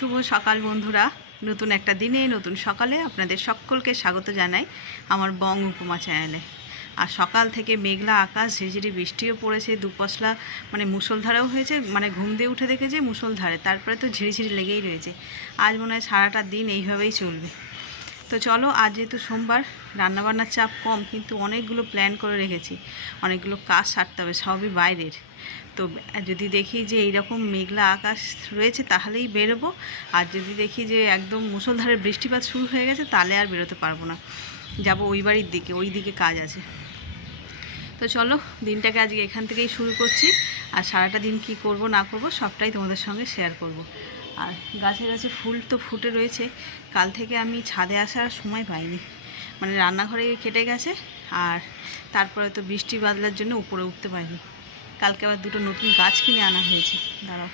শুভ সকাল বন্ধুরা, নতুন একটা দিনে নতুন সকালে আপনাদের সকলকে স্বাগত জানাই আমার বং উপমা চ্যানেলে। আর সকাল থেকে মেঘলা আকাশ, ঝিরিঝিরি বৃষ্টিও পড়েছে, দুপশলা মানে মুষলধারেও হয়েছে, মানে ঘুম দিয়ে উঠে দেখেছে মুষলধারে, তারপরে তো ঝিরিঝিরি লেগেই রয়েছে। আজ মনে হয় সারাটা দিন এইভাবেই চলবে। তো চলো, আজ যেহেতু সোমবার, রান্নাবান্নার চাপ কম, কিন্তু অনেকগুলো প্ল্যান করে রেখেছি, অনেকগুলো কাজ সারতে হবে, সবই বাইরের। তো যদি দেখি যে এইরকম মেঘলা আকাশ রয়েছে তাহলেই বেরোবো, আর যদি দেখি যে একদম মুষলধারে বৃষ্টিপাত শুরু হয়ে গেছে তাহলে আর বেরোতে পারবো না, যাবো ওই বাড়ির দিকে, ওই দিকে কাজ আছে। তো চলো, দিনটাকে আজকে এখান থেকেই শুরু করছি, আর সারাটা দিন কি করব না করব সবটাই তোমাদের সঙ্গে শেয়ার করব। আর গাছে গাছে ফুল তো ফুটে রয়েছে। কাল থেকে আমি ছাদে আসার সময় পাইনি, মানে রান্নাঘরে কেটে গেছে, আর তারপরে তো বৃষ্টি বাদলার জন্য উপরে উঠতে পারিনি। কালকে আবার দুটো নতুন গাছ কিনে আনা হয়েছে, দাঁড়াও,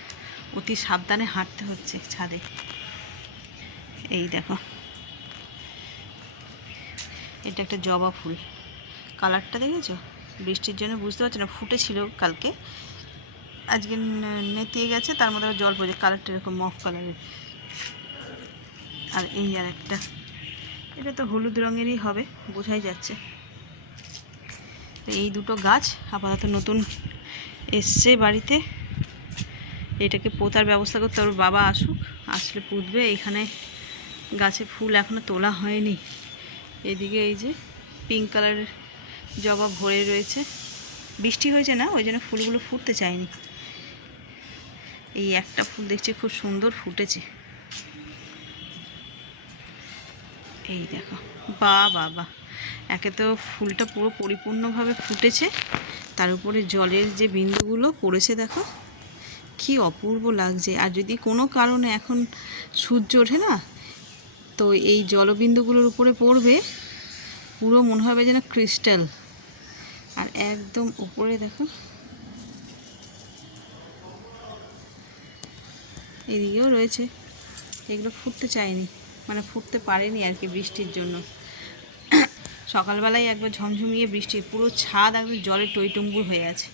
অতি সাবধানে হাঁটতে হচ্ছে ছাদে। এই দেখো, এটা একটা জবা ফুল, কালারটা দেখেছো? বৃষ্টির জন্য বুঝতে পারছি না, ফুটেছিল কালকে, আজকে নেতিয়ে গেছে, তার মধ্যে জল পড়েছে, কালারটা এরকম মফ কালারের। আর এই আর একটা, এটা তো হলুদ রঙেরই হবে, বোঝাই যাচ্ছে। এই দুটো গাছ আপাতত নতুন এসছে বাড়িতে, এটাকে পোতার ব্যবস্থা করতে হবে, বাবা আসুক, আসলে পুঁতবে। এখানে গাছে ফুল এখনও তোলা হয়নি। এদিকে এই যে পিঙ্ক কালারের জবা ভরে রয়েছে, বৃষ্টি হয়েছে না, ওই জন্য ফুলগুলো ফুটতে চায়নি। এই একটা ফুল দেখছি খুব সুন্দর ফুটেছে, এই দেখো, বাবা, একে তো ফুলটা পুরো পরিপূর্ণভাবে ফুটেছে, তার উপরে জলের যে বিন্দুগুলো পড়েছে দেখো, কি অপূর্ব লাগছে। আর যদি কোনো কারণে এখন সূর্য ওঠে না, তো এই জলবিন্দুগুলোর উপরে পড়বে, পুরো মনে হবে যেন ক্রিস্টাল। আর একদম উপরে দেখো, এদিকেও রয়েছে, এগুলো ফুটতে চায়নি, মানে ফুটতে পারেনি আর কি বৃষ্টির জন্য। সকালবেলায় একবার ঝমঝমিয়ে বৃষ্টি, পুরো ছাদ একদম জলে টইটুম্বুর হয়ে আছে।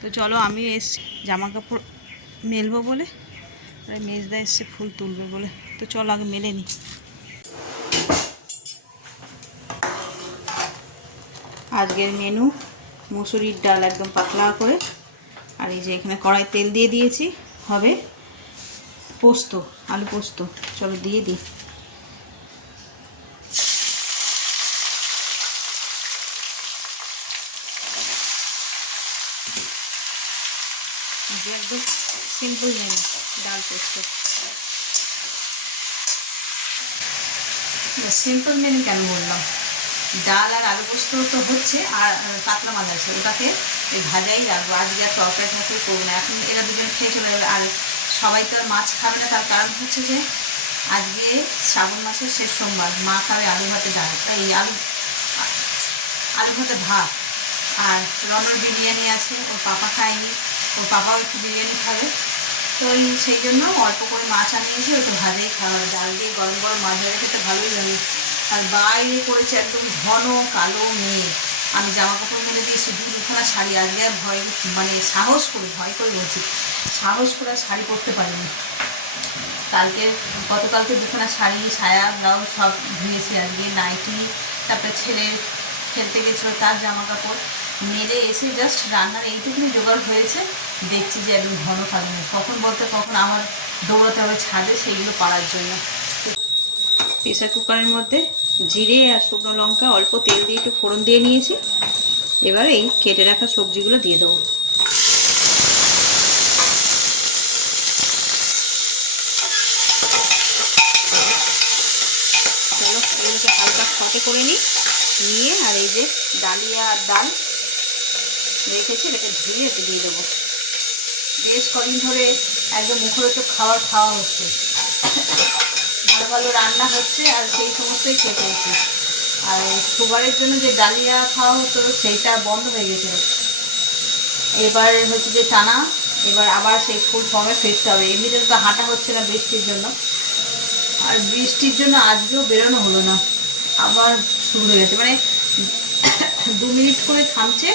তো চলো, আমি এসছি জামা কাপড় মেলবো বলে, মেজদা এসছে ফুল তুলবে বলে, তো চলো আগে মেলে নিই। আজকের মেনু মুসুরির ডাল একদম পাতলা করে, আর এই যে এখানে কড়াই তেল দিয়ে দিয়েছি, হবে পোস্ত, আলু পোস্ত। চলো দিয়ে দিই। একদম সিম্পল মেনু, ডাল পোস্ত। সিম্পল মেনু কেন বললাম, ডাল আর আলু পোস্ত তো হচ্ছে, আর কাতলা মাছ আছে, ওটাকে ভাজাই রাখবো, আজকে আর তরকারি টরকারি করবো না, এখন এরা দুজনে খেয়ে চলে যাবে। আর সবাই তো আর মাছ খাবে না, তার কারণ হচ্ছে যে আজকে শ্রাবণ মাসের শেষ সোমবার, মা খাবে আলু ভাতে ডাল, এই আলু ভাতে ভাত। আর রমর বিরিয়ানি আছে, ওর পাপা খায়নি, ওর পাপাও একটু বিরিয়ানি খাবে, তো সেই জন্য অল্প করে মাছ আনিয়েছি, ওটা ভাজেই খাওয়া, ডাল দিয়ে গরম গরম মাছ ভাজা খেতে ভালোই লাগে। আর বাইরে পড়েছে একদম ঘন কালো মেঘ, আমি জামা কাপড় মেলে দিয়ে শুধু দুখানা শাড়ি, আজকে ভয়, মানে সাহস করে, ভয় করে বলছি, সাহস করে শাড়ি পরতে পারিনি। গতকালকে দুখানা শাড়ি, সায়া, ব্লাউজ সব ধুয়েছি, আজকে নাইটি, তারপরে ছেলের খেলতে গেছিলো তার জামা কাপড় মেলে এসে জাস্ট রান্নার এইটুকুনি জোগাড় হয়েছে, দেখছি যে একদম ঘন কালো মেঘ, কখন বলতে কখন আমার দৌড়াতে হবে ছাদে সেইগুলো পাড়ার জন্য। প্রেসার কুকারের মধ্যে জিরে আর শুকনো লঙ্কা অল্প তেল দিয়ে একটু ফোড়ন দিয়ে নিয়েছি, এবার এই কেটে রাখা সবজিগুলো দিয়ে দেবো। চলো, এগুলোকে হালকা সটে করে নিয়ে, আর এই যে ডালিয়া আর ডাল রেখেছি, এটাকে ধুয়ে একটু দিয়ে দেবো। বেশ কদিন ধরে একদম মুখরোচক খাওয়া হচ্ছে, ভালো ভালো রান্না হচ্ছে, আর সেই সমস্তই খেতে হচ্ছে। আর সুগারের জন্য যে ডালিয়া খাওয়া হতো সেইটা বন্ধ হয়ে গেছে, এবার হচ্ছে যে টানা, এবার আবার সেই ফুল ফর্মে ফিরতে হবে। এমনিতে তো হাঁটা হচ্ছে না বৃষ্টির জন্য, আর বৃষ্টির জন্য আজকেও বেরোনো হলো না, আবার শুরু হয়ে গেছে, মানে 2 মিনিট করে থামছে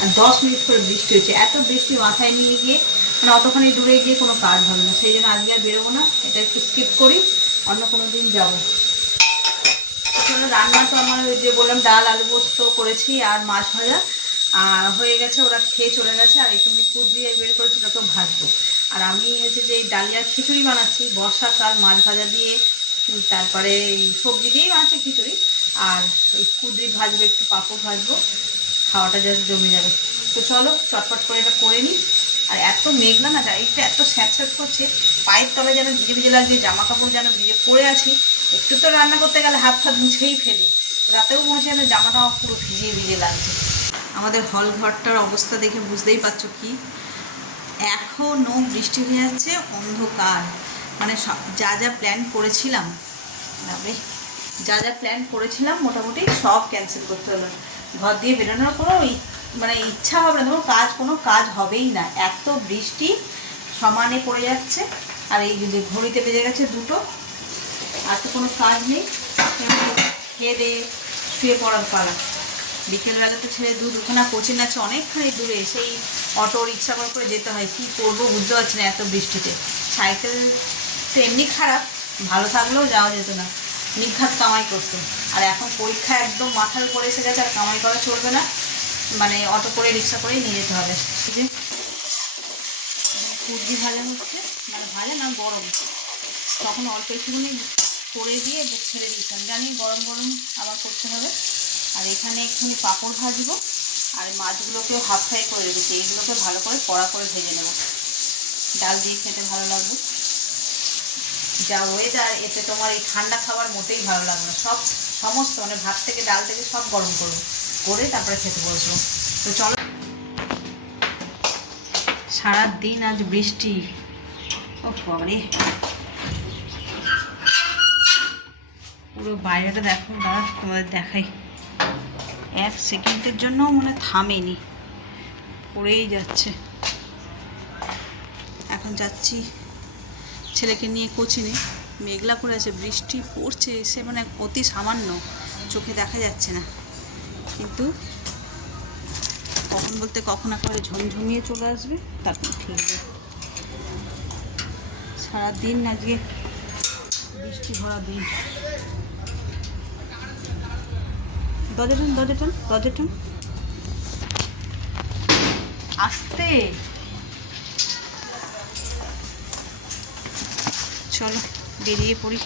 আর 10 মিনিট করে বৃষ্টি হচ্ছে। এত বৃষ্টি মাথায় নিয়ে গিয়ে মানে অতখানি দূরে গিয়ে কোনো কাজ হবে না, সেই জন্য আজকে আর বেরোবো না, এটা একটু স্কিপ করি, অন্য কোনো দিন যাবো। চলো, রান্না তো আমার ওই যে বললাম ডাল আলু পোস্ত করেছি আর মাছ ভাজা আর হয়ে গেছে, ওরা খেয়ে চলে গেছে। আর একটু কুদরিয়ে বের করেছি, ওটাকেও ভাজবো। আর আমি হচ্ছে যে এই ডালিয়ার খিচুড়ি বানাচ্ছি, বর্ষাকাল মাছ ভাজা দিয়ে, তারপরে সবজি দিয়েই বানাচ্ছি খিচুড়ি। আর ওই কুদরি ভাজবো, একটু পাঁপড় ভাজবো, খাওয়াটা জাস্ট জমে যাবে। তো চলো চটপট করে এটা করে নিই। আর এত মেঘলা না, গাড়িটা এত স্যাঁতস্যাঁত করছে, পায়ের তলে যেন ভিজে ভিজে লাগছে, জামা কাপড় যেন ভিজে পড়ে আছি। একটু তো রান্না করতে গেলে হাত ফাত মুছেই ফেলি, রাতেও মনে হচ্ছে যেন জামাটা পুরো ভিজে ভিজে লাগছে। আমাদের হল ঘরটার অবস্থা দেখে বুঝতেই পারছো কি, এখনও বৃষ্টি হয়ে যাচ্ছে, অন্ধকার। মানে যা যা প্ল্যান করেছিলাম, মোটামুটি সব ক্যান্সেল করতে হলো। ঘর দিয়ে বেরোনোর কোনো মানে ইচ্ছা হবে না, কোনো কাজ হবেই না, এত বৃষ্টি সমানে পড়ে যাচ্ছে। আর এই যে ঘড়িতে বেজে গেছে 2টো, আর তো কোনো কাজ নেই, খেয়ে দিয়ে শুয়ে পড়ার পালা। বিকেলবেলা তো ছেলে দুখানা কোচিং আছে অনেকখানি দূরে, সেই অটো রিক্সা করে যেতে হয়। কী করবো বুঝতে পারছি না এত বৃষ্টিতে। সাইকেল তো এমনি খারাপ, ভালো থাকলেও যাওয়া যেত না, নিঘাত কামাই করতো। আর এখন পরীক্ষা একদম মাথার উপরে এসে গেছে, আর কামাই করা চলবে না, মানে অটো করে রিক্সা করেই নিয়ে যেতে হবে। যে কুর্দি ভাজা হচ্ছে, মানে ভাজা না গরম, তখন অল্প একটুখানি করে দিয়ে ছেড়ে দিয়েছিলাম, জানি গরম গরম আবার করতে হবে। আর এখানে একটুখানি পাঁপড় ভাজবো, আর মাছগুলোকেও হাফ ফ্রাই করে রেখেছি, এইগুলোকে ভালো করে কড়া করে ভেজে নেব, ডাল দিয়ে খেতে ভালো লাগবে। যা ওয়েদার, এতে তোমার এই ঠান্ডা খাবার মোটেই ভালো লাগবে না, সমস্ত মানে ভাত থেকে ডাল থেকে সব গরম করবো, করে তারপরে খেতে বসবো। তো চলো, সারাদিন আজ বৃষ্টি, ও বাবারে, পুরো বাইরেটা দেখো, দাঁড়া তোমাদের দেখাই, 1 সেকেন্ডের জন্য মনে থামেনি, পড়েই যাচ্ছে। এখন যাচ্ছি ছেলেকে নিয়ে কোচিনে, মেঘলা করে আছে, বৃষ্টি পড়ছে, এসে মানে অতি সামান্য, চোখে দেখা যাচ্ছে না, কিন্তু কখন বলতে কখন একেবারে ঝমঝমিয়ে চলে আসবে তারপর ঠিক আছে। সারাদিন আজকে বৃষ্টি ভরা দিন। দরজাটন আসতে, চলো বেরিয়ে পড়ি।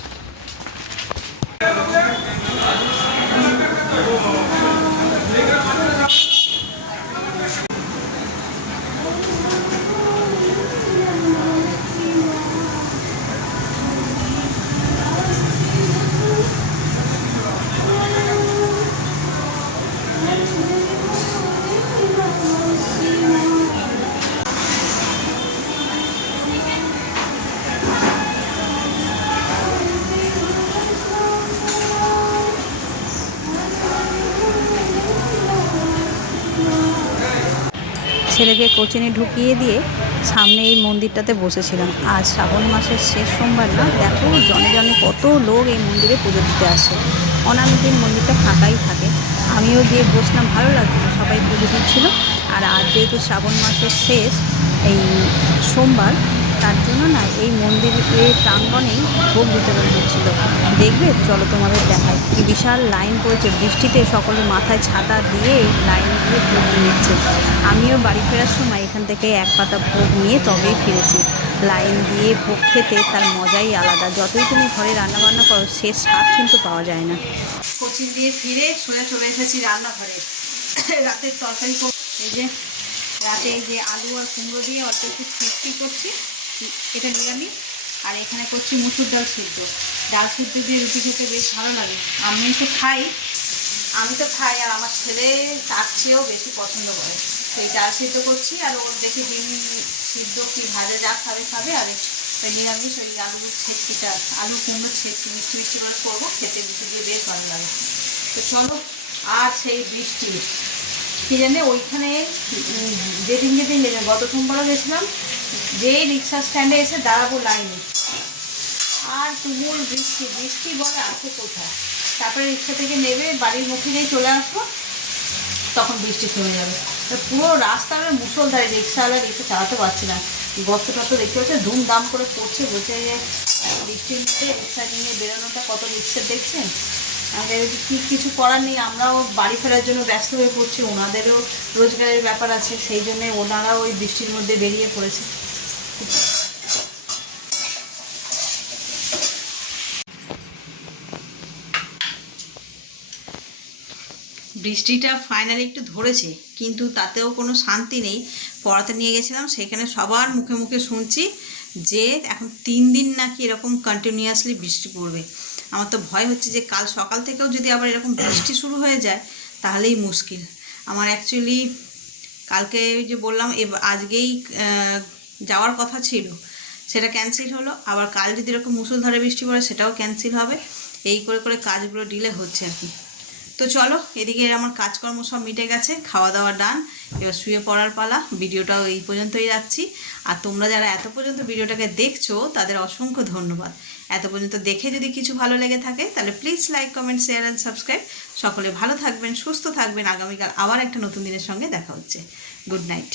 ছেলেকে কোচিনে ঢুকিয়ে দিয়ে সামনে এই মন্দিরটাতে বসেছিলাম। আজ শ্রাবণ মাসের শেষ সোমবার না, দেখো জনে জনে কত লোক এই মন্দিরে পুজো দিতে আসে, অন্যান্য দিন মন্দিরটা ফাঁকাই থাকে। আমিও গিয়ে বসলাম, ভালো লাগছিল, সবাই পুজো দিচ্ছিল। আর আজ যেহেতু শ্রাবণ মাসের শেষ এই সোমবার, তার জন্য না এই মন্দিরের প্রাঙ্গণেই ভোগ বিতরণ হচ্ছিল। দেখবে চলো তোমাদের দেখায়, কি বিশাল লাইন পড়েছে, বৃষ্টিতে সকলে মাথায় ছাতা দিয়ে লাইন দিয়ে ভোগ নিচ্ছে। আমিও বাড়ি ফেরার সময় এখান থেকে 1 পাতা ভোগ নিয়ে তবেই ফিরেছি। লাইন দিয়ে ভোগ খেতে তার মজাই আলাদা, যতই তুমি ঘরে রান্নাবান্না করো সে স্বাদ কিন্তু পাওয়া যায় না। কোচিং দিয়ে ফিরে সোজা চলে এসেছি রান্নাঘরে, রাতের তরকারি। এই যে রাতে এই যে আলু আর কুমড়ো দিয়ে অল্প একটু খিচুড়ি করছি, এটা নিরামিষ। আর এখানে করছি মুসুর ডাল সিদ্ধ, ডাল সিদ্ধ দিয়ে রুটি খেতে বেশ ভালো লাগে। আমি তো খাই, আর আমার ছেলে তার চেয়েও বেশি পছন্দ করে। সেই ডাল সিদ্ধ করছি, আর ওর দেখে ডিম সিদ্ধ কি ভাজা যা খাবে। আর নিরামিষ ওই আলুর ছেঁচকিটা, আলু কুমড়ো ছেঁচকি মিষ্টি মিষ্টি করে করবো, খেতে রুটি দিয়ে বেশ ভালো লাগে। তো চলো, আর সেই বৃষ্টি কী জানে, ওইখানে যেদিন গত সোমবারও গেছিলাম, যেই রিক্সা স্ট্যান্ডে এসে দাঁড়াবো লাইনে, আর তুমুল বৃষ্টি বলে আছে কোথায়। তারপরে রিক্সা থেকে নেবে বাড়ির মুখে দিয়ে চলে আসবো, তখন বৃষ্টি থেমে যাবে। তো পুরো রাস্তা মুষলধারে, রিক্সাওয়ালা রিক্সা চালাতে পারছি না, গর্তটা তো দেখতে পাচ্ছেন ধুমধাম করে পড়ছে, বলছে যে বৃষ্টির মধ্যে এক্সাইড নিয়ে বেরোনোটা কত রিক্সের দেখছেন। আমাদের কি কিছু করার নেই, আমরাও বাড়ি ফেরার জন্য ব্যস্ত হয়ে পড়ছি, ওনাদেরও রোজগারের ব্যাপার আছে, সেই জন্যে ওনারাও ওই বৃষ্টির মধ্যে বেরিয়ে পড়েছে। বৃষ্টিটা ফাইনালি একটু ধরেছে, কিন্তু তাতেও কোনো শান্তি নেই। পড়াতে নিয়ে গেছিলাম, সেখানে সবার মুখে মুখে শুনছি যে এখন 3 দিন নাকি এরকম কন্টিনিউয়াসলি বৃষ্টি পড়বে। আমার তো ভয় হচ্ছে যে কাল সকাল থেকেও যদি আবার এরকম বৃষ্টি শুরু হয়ে যায় তাহলেই মুশকিল। আমার অ্যাকচুয়ালি কালকে ওই যে বললাম আজকেই যাওয়ার কথা ছিল, সেটা ক্যান্সেল হলো। আবার কাল যদি এরকম মুষলধারে বৃষ্টি পড়ে সেটাও ক্যান্সেল হবে। এই করে করে কাজগুলো ডিলে হচ্ছে আর কি। তো চলো, এদিকে আমার কাজকর্ম সব মিটে গেছে, খাওয়া দাওয়া ডান, এবার শুয়ে পড়ার পালা। ভিডিওটাও এই পর্যন্তই রাখছি। আর তোমরা যারা এত পর্যন্ত ভিডিওটাকে দেখছো তাদের অসংখ্য ধন্যবাদ। এত পর্যন্ত দেখে যদি কিছু ভালো লেগে থাকে তাহলে please like, comment, share and subscribe. সকলে ভালো থাকবেন, সুস্থ থাকবেন। আগামীকাল আবার একটা নতুন দিনের সঙ্গে দেখা হচ্ছে। Good night.